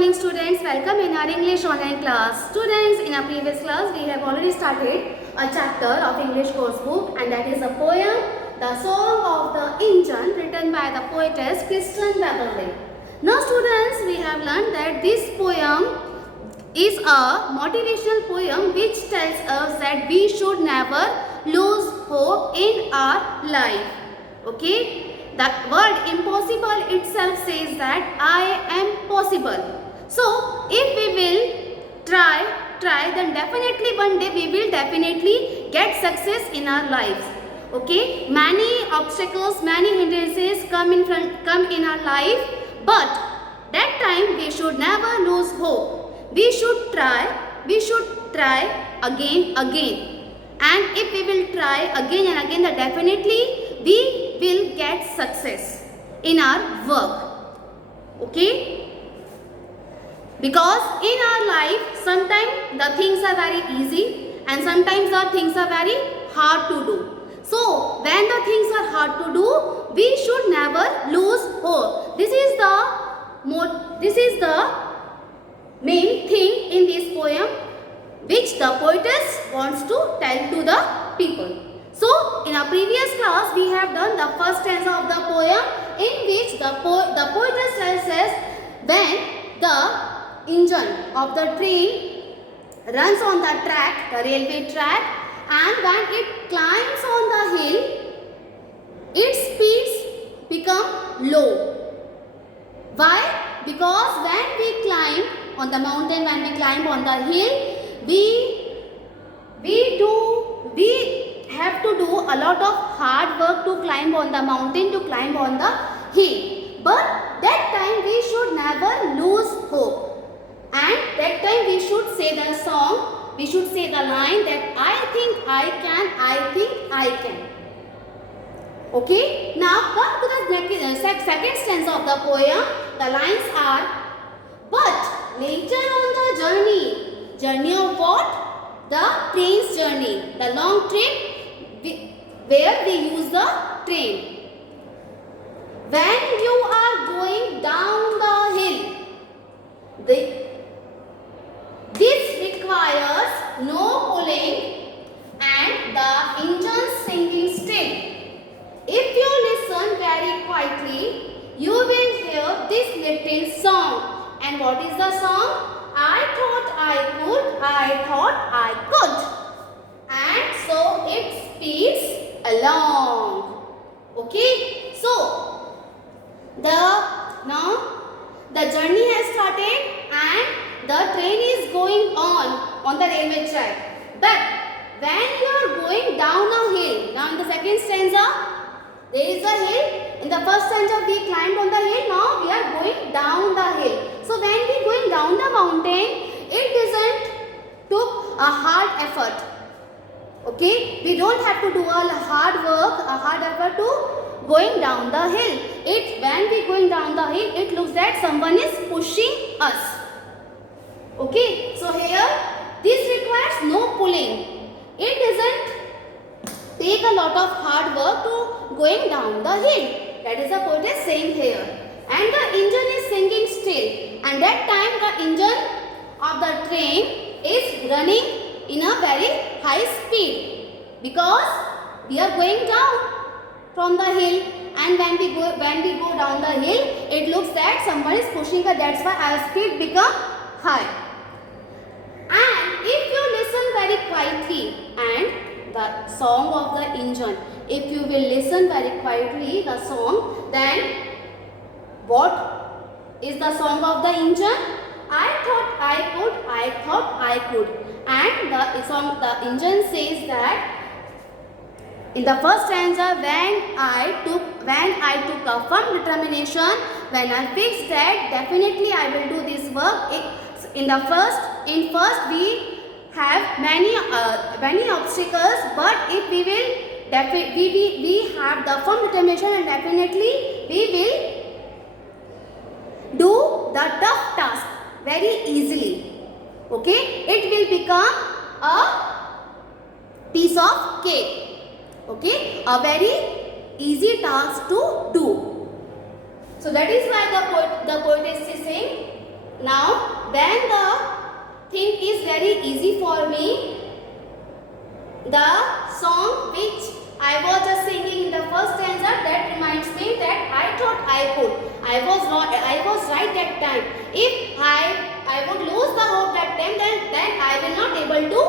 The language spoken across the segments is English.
morning students, welcome in our English online class. Students, in our previous class we have already started a chapter of English course book, and that is a poem, The Song of the Engine, written by the poetess Kristen Beverley. Now students, we have learned that this poem is a motivational poem which tells us that we should never lose hope in our life. Okay? The word impossible itself says that I am possible. So, if we will try, then definitely one day we will definitely get success in our lives. Okay? Many obstacles, many hindrances come in our life, but that time we should never lose hope. We should try again. And if we will try again and again, then definitely we will get success in our work. Okay? Because in our life, sometimes the things are very easy and sometimes the things are very hard to do. So, when the things are hard to do, we should never lose hope. This is the main thing in this poem which the poetess wants to tell to the people. So, in our previous class, we have done the first stanza of the poem, in which the poetess tells us when the engine of the train runs on the track, the railway track, and when it climbs on the hill, its speeds become low. Why? Because when we climb on the mountain, when we climb on the hill, we have to do a lot of hard work to climb on the mountain, to climb on the hill. But that time we should never lose hope. And that time we should say the song, we should say the line that I think I can. Okay? Now come to the second stanza of the poem. The lines are, but later on the journey of what? The train's journey, the long trip where we use the train. When you are going down the hill, this requires no pulling and the engine singing still. If you listen very quietly, you will hear this little song. And what is the song? I thought I could. And so it speeds along. Okay? So, now the journey has started and the train is going on the railway track. But when you are going down a hill, now in the second stanza, there is a hill. In the first stanza, we climbed on the hill. Now we are going down the hill. So when we going down the mountain, it doesn't took a hard effort. Okay, we don't have to do a hard effort to going down the hill. When we going down the hill, it looks that someone is pushing us. Okay, so here this requires no pulling. It doesn't take a lot of hard work to going down the hill. That is the poetess saying here. And the engine is singing still. And that time the engine of the train is running in a very high speed. Because we are going down from the hill. And when we go down the hill, it looks that someone is pushing us. That's why our speed become high. And if you listen very quietly, and the song of the engine, if you will listen very quietly the song, then what is the song of the engine? I thought I could. And the engine says that in the first stanza, when I took a firm determination, when I fixed that definitely I will do this work. In first we have many obstacles, but if we have the firm determination, and definitely we will do the tough task very easily. Okay, it will become a piece of cake. Okay, a very easy task to do. So that is why the poetess is saying Now, when the thing is very easy for me, the song which I was just singing in the first stanza, that reminds me that I thought I could. I was right that time. If I would lose the hope that time, then I will not able to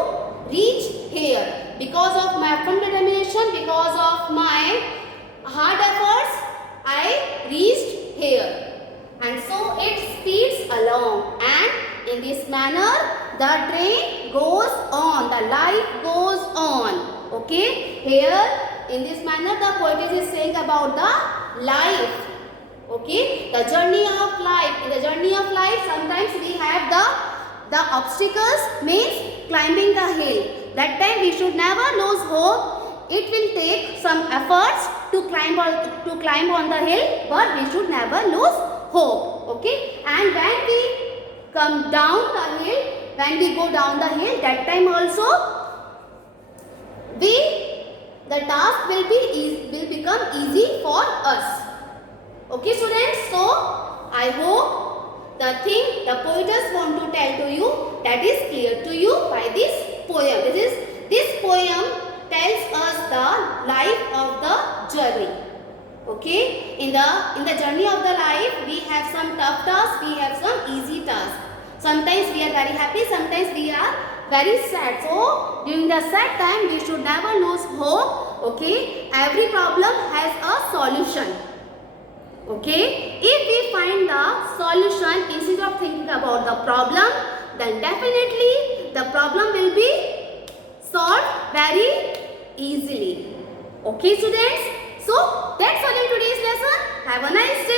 reach here. Because of my firm determination, because of my hard efforts, I reached here. And so it speeds along, and in this manner the train goes on, the life goes on. Okay, here in this manner the poet is saying about the life. Okay, the journey of life. In the journey of life, sometimes we have the obstacles, means climbing the hill. That time we should never lose hope. It will take some efforts to climb on the hill, but we should never lose hope. Okay, and when we come down the hill, when we go down the hill, that time also the task will become easy for us. Okay students, so I hope the thing the poetess want to tell to you, that is clear to you by this poem. This poem tells us the life of the journey. Okay, in the journey of the life, we have some tough tasks, we have some easy tasks. Sometimes we are very happy, sometimes we are very sad. So during the sad time, we should never lose hope. Okay, every problem has a solution. Okay, if we find the solution instead of thinking about the problem, then definitely the problem will be solved very easily. Okay students, so that's all in today's lesson. Have a nice day.